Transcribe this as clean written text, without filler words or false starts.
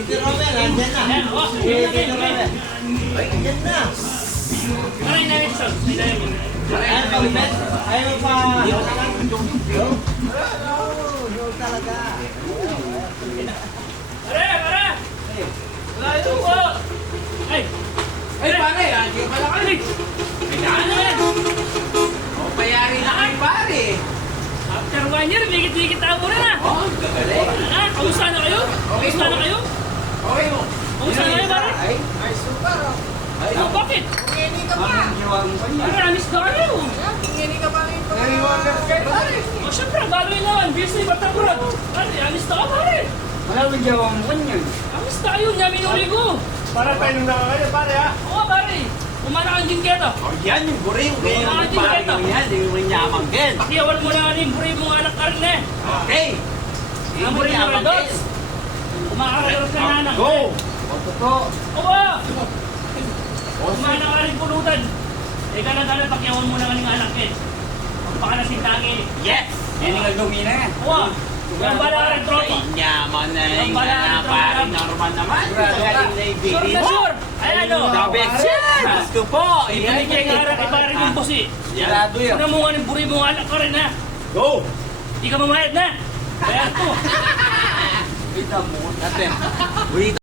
Dito Romel, andyan na. Dito Romel. Ay, andyan na. Aray na yun, sir. Ayaw pa, Ubet? Ayaw pa. No talaga. Pare! Wala ito po! Ay! Ay, pare, hindi pala kami. Ano yan? O, bayari na kami, pare. After 1 year, bigit-bigit ako rin ah! Oh, gagaling. Kamusta na kayo? Kamusta na kayo? Okay mo. Kamusta na kayo, pare? Ay, super. Ay, Oh, bakit? Ngini ka pa. Pare, amis na kayo! Ngini ka pa rin pa. O, syempre, bago yun naman, busy Batanguran. Pare, amis na ka, pare! Wala mo jawang mo yan. Amis na kayo, yamin uli ko! Para tayo nung nakakaya, pare ha? Oo, pare! Kumana kang ginggeta! oh, yan yung buring. Kaya Ah, yung pare ito. yung yan, yung manyaman din. Pakiyawan mo na rin, buri mong anak ka rin eh! Okay. Yung Amoy na manyaman rin, din. Dots! Kumakakarap ka na anak! Go! Totoo. Oo! Kumana ka rin pulutan! Eka na gano'n, pakiyawan mo na rin ang anak eh! Pagpakalasin tangi! Yes! Yan yung lumina. Oo! Yung bala ka rin, tropa! Manyaman na yung Ang bala ng pare tropa. normal naman. Galing na yung Sure bili na mo. sure! Ayan o! Kabeksin! Gusto po! Ibigay ka rin, iba rin yung boss eh! Sigurado yan. Una mo nga rin, buri mong anak ka rin ha! Go! Di ka mamayad na! Kaya to! Wait a mo. Natin. Wait